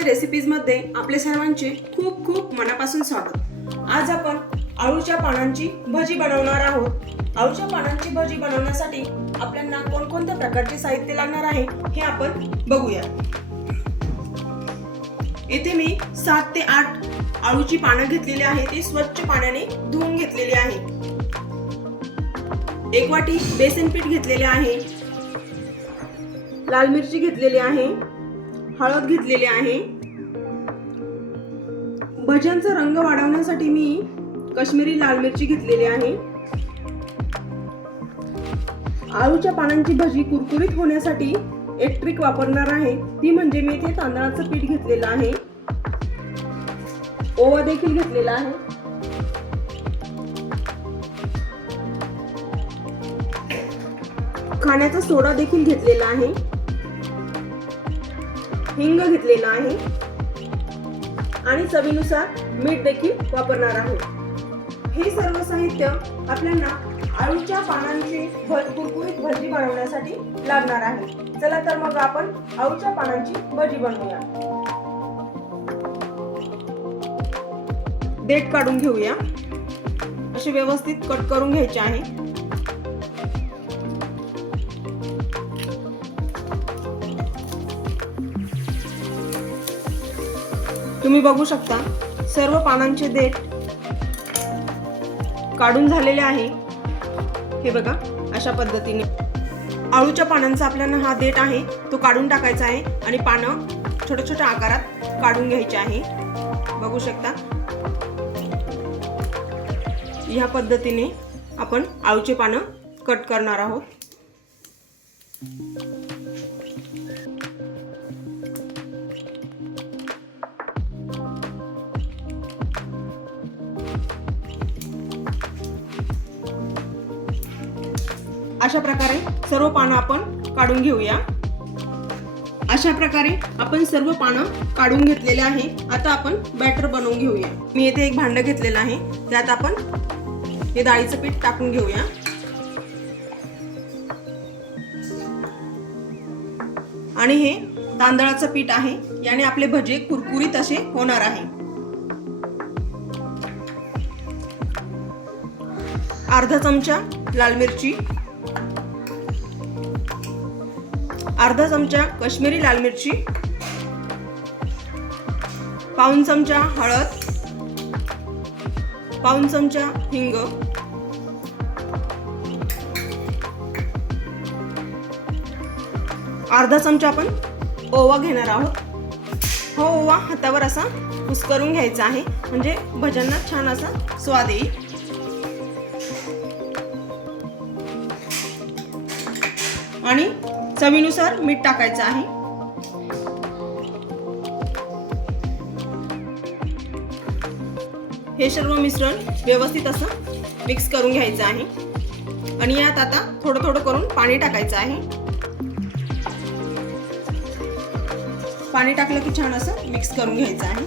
गुजराती रेसिपीजमध्ये आपले सर्वांचे खूप खूप मनापासून स्वागत. आज आपण आळूच्या पानांची भजी बनवणार आहोत. आळूच्या पानांची भजी बनवण्यासाठी आपल्याला कोणकोणत्या प्रकारचे साहित्य लागणार आहे हे आपण बघूया. येथे मी सात ते आठ आळूची पानं घेतलेली आहे ती स्वच्छ पाण्याने धुवून घेतलेली आहे. एक वाटी बेसन पीठ घेतलेले आहे. लाल मिरची घेतलेली आहे. हळद घेतलेली आहे. भज्यांचा रंग वाढवण्यासाठी मी कश्मीरी लाल मिरची घेतलेली आहे. आळूच्या पानांची भजी कुरकुरीत होण्यासाठी एक ट्रिक वापरणार आहे. ती म्हणजे मी इथे तांदळाचं पीठ घेतलेलं आहे. ओवा देखील घेतलेला आहे. खाण्याचा सोडा देखील घेतलेला आहे. हिंग घेतलेला आहे. आणि चवीनुसार मीठ देखील वापरणार आहे हे सर्व साहित्य आपल्याला आळूच्या पानांची कुरकुरीत भजी बनवण्यासाठी लागणार आहे. चला तर मग आपण आळूच्या पानांची भजी बनवूया. देठ काढून घेऊया. असे व्यवस्थित कट करून घ्यायचे आहे. तुम्ही बघू शकता सर्व पानांचे देठ काढून झालेले आहे. हे बघा अशा पद्धतीने. आळूच्या पानांचा आपल्याला हा देठ आहे तो काढून टाकायचा आहे आणि पानं छोट्या छोट्या आकारात काढून घ्यायचे आहे. बघू शकता. ह्या पद्धतीने आपण आळूचे पानं कट करणार आहोत. अशा प्रकारे सर्व पानं आपण काढून घेऊया. अशा प्रकारे आपण सर्व पानं काढून घेतलेले आहे. आता आपण बॅटर बनवून घेऊया. मी येथे एक भांडं घेतलेलं आहे. त्यात आपण हे डाळीचं पीठ टाकून घेऊया. आणि हे तांदळाचं पीठ आहे. याने आपले भजे कुरकुरीत असे होणार आहे. अर्धा चमचा लाल मिरची अर्धा चमचा कश्मीरी लाल मिरची पाऊन चमचा हळद पाऊन चमचा हिंग अर्धा चमचा आपण ओवा घेणार आहोत. हो ओवा हातावर असा कुस्करून घ्यायचा आहे म्हणजे भज्यांना छान असा स्वाद येईल. आणि चवीनुसार मीठ टाकायचं आहे. हे सर्व मिश्रण व्यवस्थित असं मिक्स करून घ्यायचं आहे. आणि यात आता थोडं थोडं करून पाणी टाकायचं आहे. पाणी टाकलं की छान असं मिक्स करून घ्यायचं आहे.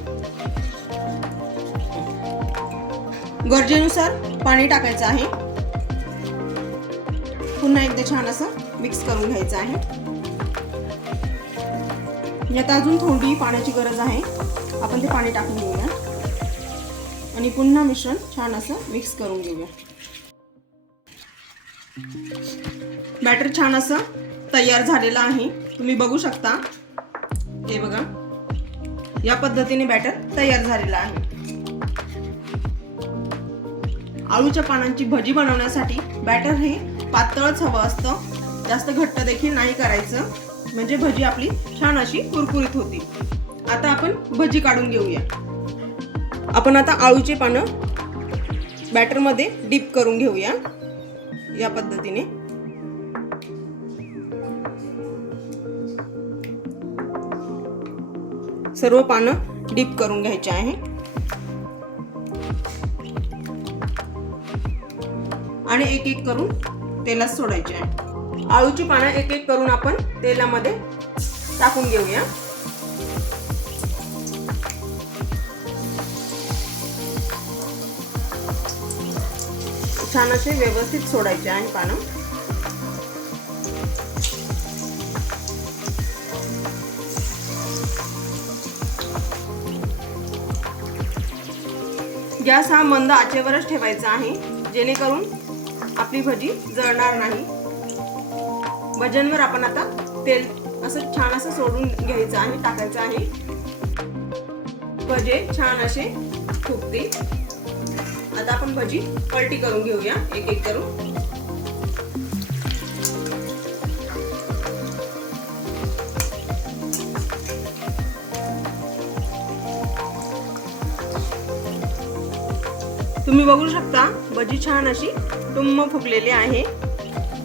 गरजेनुसार पाणी टाकायचं आहे. पुन्हा एकदा छान असं मिक्स करून घ्यायचं आहे. म्हणजे यात अजून थोडी पाण्याची गरज आहे. आपण ते पाणी टाकून घेऊया. आणि पुन्हा मिश्रण छान असं मिक्स करून घेऊया. बॅटर छान असं तयार झालेलं आहे. तुम्ही बघू शकता. हे बघा. या पद्धतीने बॅटर तयार झालेलं आहे. आळूच्या पानांची भजी बनवण्यासाठी बॅटर हे पातळच हवं असतं. जास्त घट्ट देखील नाही करायचं. म्हणजे भजी आपली छान अशी कुरकुरीत होती. आता आपण भजी काढून घेऊया. आपण आता आळूचे पानं बॅटरमध्ये डीप करून घेऊया. या पद्धतीने. सर्व पानं डीप करून घ्यायचे आहे. आणि एक एक करून तेलात सोडायचे आहे. आळूची पानं एक एक करून आपण तेलामध्ये टाकून घेऊया. छान असे व्यवस्थित सोडायचे आणि पानं. गॅस हा मंद आचेवरच ठेवायचा आहे जेणेकरून आपली भजी जळणार नाही. भजनवर आपण आता तेल असं छान असं सोडून घ्यायचं आणि टाकायचं आहे. भजे छान असे फुगतील. आता आपण भजी पलटी करून घेऊया एक एक करून. तुम्ही बघू शकता भजी छान अशी टुम्म फुगलेली आहे.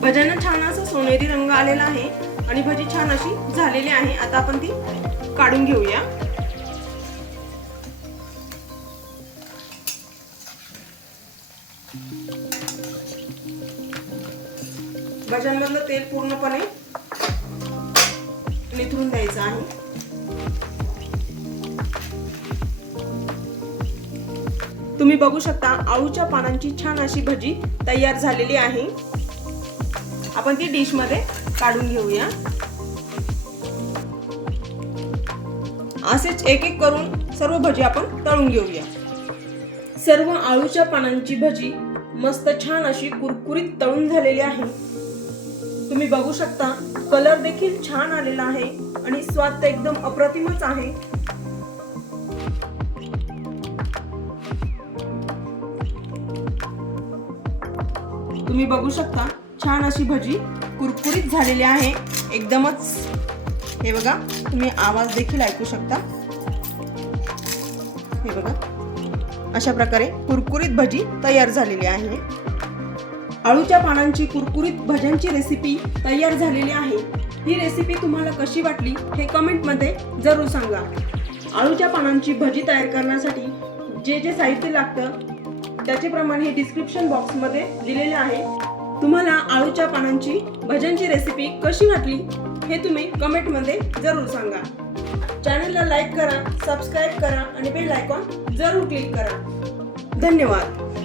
भज्यांना छान असा सोनेरी रंग आलेला आहे आणि भजी छान अशी झालेली आहे. आता आपण ती काढून घेऊया. भज्यांमधलं तेल पूर्णपणे निथरून द्यायचं आहे. तुम्ही बघू शकता आळूच्या पानांची छान अशी भजी तयार झालेली आहे. आपण ती डिशमध्ये काढून घेऊया. असेच एक एक करून सर्व भजी आपण तळून घेऊया. सर्व आळूच्या पानांची भजी मस्त छान अशी कुरकुरीत तळून झालेली आहे. तुम्ही बघू शकता कलर देखील छान आलेला आहे आणि स्वाद तर एकदम अप्रतिमच आहे. तुम्ही बघू शकता छान अशी भजी कुरकुरीत झालेली आहे. एकदमच हे बघा तुम्ही आवाज देखील ऐकू शकता. हे बघा अशा प्रकारे कुरकुरीत भजी तयार झालेली आहे. आळूच्या पानांची कुरकुरीत भज्यांची रेसिपी तयार झालेली आहे. ही रेसिपी तुम्हाला कशी वाटली हे कमेंटमध्ये जरूर सांगा. आळूच्या पानांची भजी तयार करण्यासाठी जे जे साहित्य लागतं त्याचे प्रमाण हे डिस्क्रिप्शन बॉक्समध्ये दिलेले आहे. तुम्हाला आळूच्या पानांची भजनची रेसिपी कशी वाटली हे तुम्ही कमेंटमध्ये जरूर सांगा. चॅनलला लाईक करा सबस्क्राईब करा आणि बेल आयकॉन जरूर क्लिक करा. धन्यवाद.